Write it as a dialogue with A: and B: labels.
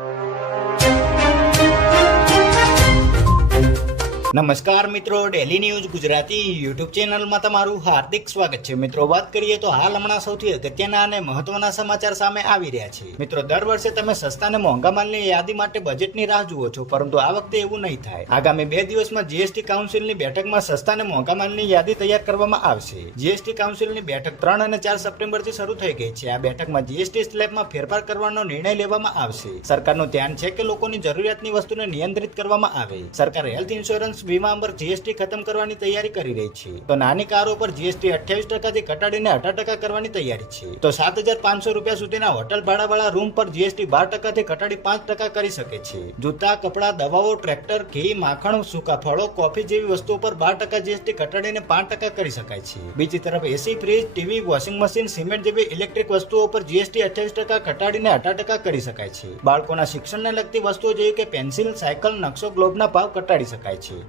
A: you. નમસ્કાર મિત્રો daily news Gujarati YouTube ચેનલમાં તમારું હાર્દિક સ્વાગત છે. મિત્રો, વાત કરીએ તો હાલ હમણાં સૌથી અગત્યના અને મહત્વના સમાચાર સામે આવી રહ્યા છે. મિત્રો, દર વર્ષે તમે સસ્તા અને મોંઘા માલની યાદી માટે બજેટની રાહ જુઓ છો, પરંતુ આ વખતે એવું નહીં થાય. આગામી બે દિવસમાં જીએસટી કાઉન્સિલની બેઠકમાં સસ્તા અને મોંઘા માલની યાદી તૈયાર કરવામાં આવશે. જીએસટી કાઉન્સિલની બેઠક ત્રણ અને ચાર સપ્ટેમ્બરથી શરૂ થઈ ગઈ છે. આ બેઠકમાં જીએસટી સ્લેબમાં ફેરફાર કરવાનો નિર્ણય લેવામાં આવશે. સરકારનું ધ્યાન છે કે લોકોની જરૂરિયાતની વસ્તુને નિયંત્રિત કરવામાં આવે. સરકાર હેલ્થ ઇન્સ્યોરન્સ વીમા પર જીએસટી ખતમ કરવાની તૈયારી કરી રહી છે. તો નાની કારો પર જીએસટી અઠ્યાવીસ ટકાથી ઘટાડીને અઢાર ટકા કરવાની તૈયારી છે. તો સાત હજાર પાંચસો રૂપિયા સુધીના હોટલ ભાડાવાળા રૂમ પર જીએસટી બાર ટકાથી ઘટાડી પાંચ ટકા કરી શકે છે. જૂતા, કપડા, દવાઓ, ટ્રેક્ટર, ઘી, માખણ, સૂકા ફળો, કોફી જેવી વસ્તુઓ પર બાર ટકા જીએસટી ઘટાડીને પાંચ ટકા કરી શકાય છે. બીજી તરફ AC fridge TV washing machine cement જેવી ઇલેક્ટ્રિક વસ્તુઓ પર જીએસટી અઠ્યાવીસ ટકા ઘટાડીને અઢાર ટકા કરી શકાય છે. બાળકોના શિક્ષણને લગતી વસ્તુઓ જેવી કે પેન્સિલ સાયકલ, નકશો ગ્લોબના ભાવ ઘટાડી શકાય છે.